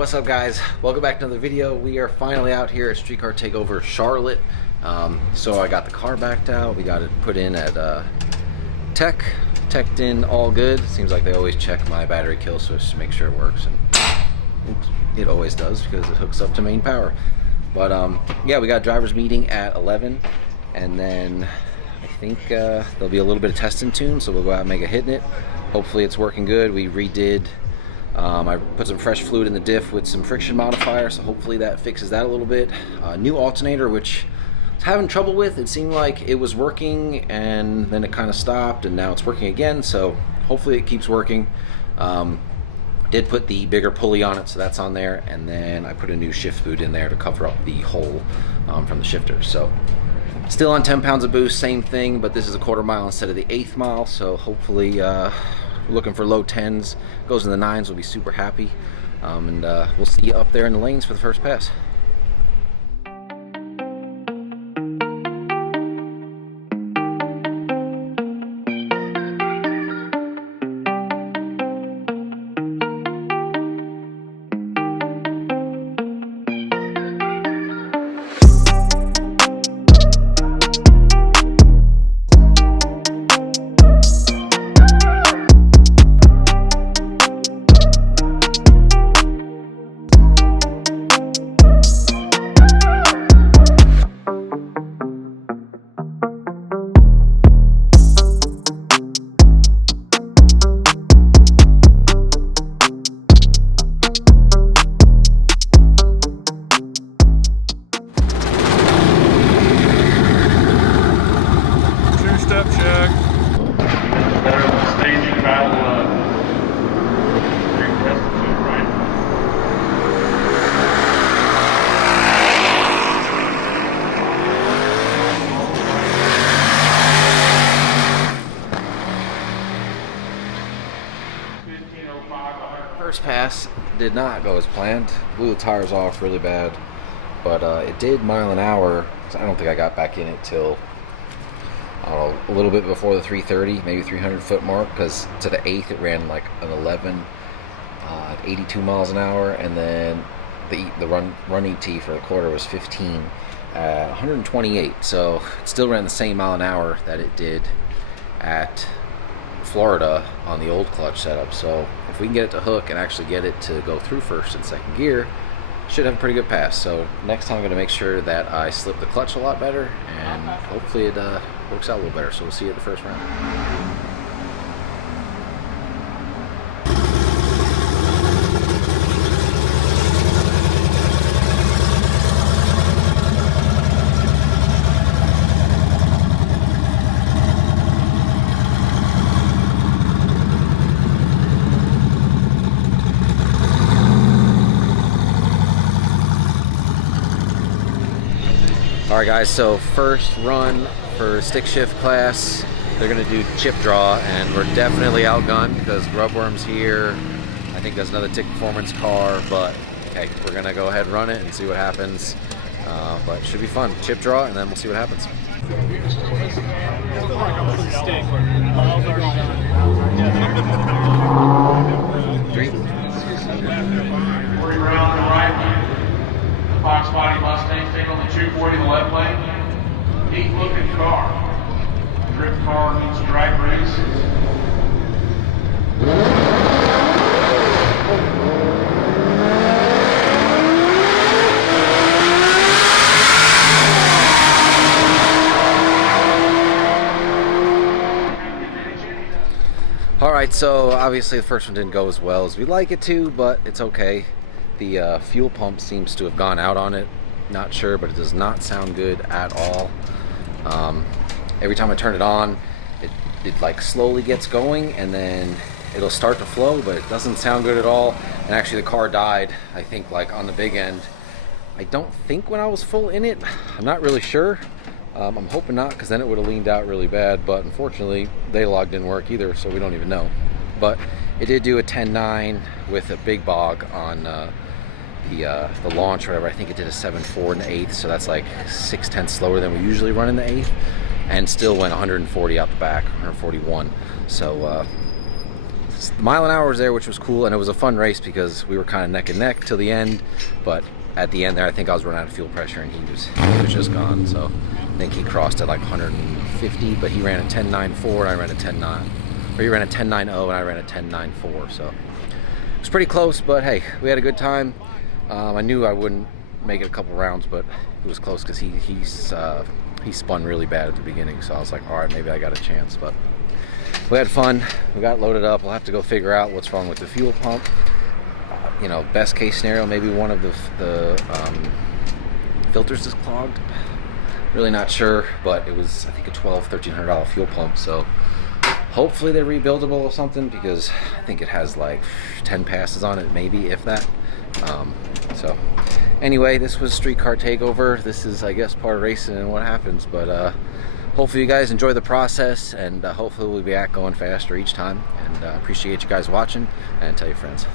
what's up guys? Welcome back to another video. We are finally out here at Streetcar Takeover Charlotte. So I got the car backed out. We got it put in at teched in, all good. Seems like they always check my battery kill switch to make sure it works, and it always does because it hooks up to main power. But yeah, we got driver's meeting at 11, and then I think there'll be a little bit of test and tune, so we'll go out and make a hit in it. Hopefully it's working good. We redid, I put some fresh fluid in the diff with some friction modifier, so hopefully that fixes that a little bit. New alternator, which I was having trouble with. It seemed like it was working and then it kind of stopped, and now it's working again, so hopefully it keeps working. Did put the bigger pulley on it, so that's on there, and then I put a new shift boot in there to cover up the hole from the shifter. So still on 10 pounds of boost, same thing, but this is a quarter mile instead of the 1/8 mile, so hopefully looking for low 10s, goes in the 9s, we'll be super happy. And we'll see you up there in the lanes for the first pass. First pass did not go as planned. Blew the tires off really bad, but it did mile an hour. So I don't think I got back in it till, I don't know, a little bit before the 330, maybe 300 foot mark, because to the 1/8 it ran like an 11 at 82 miles an hour, and then the run ET for the quarter was 15 at 128. So it still ran the same mile an hour that it did at Florida on the old clutch setup. So if we can get it to hook and actually get it to go through first and second gear, should have a pretty good pass. So next time I'm going to make sure that I slip the clutch a lot better, and hopefully it works out a little better. So we'll see you at the first round. Alright guys, so first run for stick shift class, they're going to do chip draw, and we're definitely outgunned because Grubworm's here. I think there's another Tick Performance car, but hey, we're going to go ahead and run it and see what happens. But it should be fun. Chip draw, and then we'll see what happens. Fox body Mustangs take on the 240 in the left lane. Neat looking car. Drift car meets drag race. Alright, so obviously the first one didn't go as well as we'd like it to, but it's okay. The fuel pump seems to have gone out on it. Not sure, but it does not sound good at all. Every time I turn it on, it like slowly gets going, and then it'll start to flow, but it doesn't sound good at all. And actually the car died, I think, like on the big end. I don't think when I was full in it. I'm not really sure. I'm hoping not, because then it would have leaned out really bad, but unfortunately data log didn't work either, so we don't even know. But it did do a 10.9 with a big bog on the launch or whatever. I think it did a 7.4 in the 1/8, so that's like 0.6 slower than we usually run in the 1/8, and still went 140 out the back, 141. So mile an hour was there, which was cool, and it was a fun race because we were kind of neck and neck till the end. But at the end there, I think I was running out of fuel pressure, and he was just gone. So I think he crossed at like 150, but he ran a 10.94 and I ran a 10.9, or he ran a 10.90 and I ran a 10.94. So it was pretty close, but hey, we had a good time. I knew I wouldn't make it a couple rounds, but it was close because he spun really bad at the beginning. So I was like, all right, maybe I got a chance. But we had fun. We got loaded up. We'll have to go figure out what's wrong with the fuel pump. You know, best case scenario, maybe one of the filters is clogged. Really not sure, but it was, I think, a $1,300 fuel pump. So hopefully they're rebuildable or something, because I think it has like 10 passes on it, maybe, if that. So anyway, this was Streetcar Takeover. This is, I guess, part of racing and what happens. But hopefully you guys enjoy the process, and hopefully we'll be back going faster each time. And appreciate you guys watching, and tell your friends.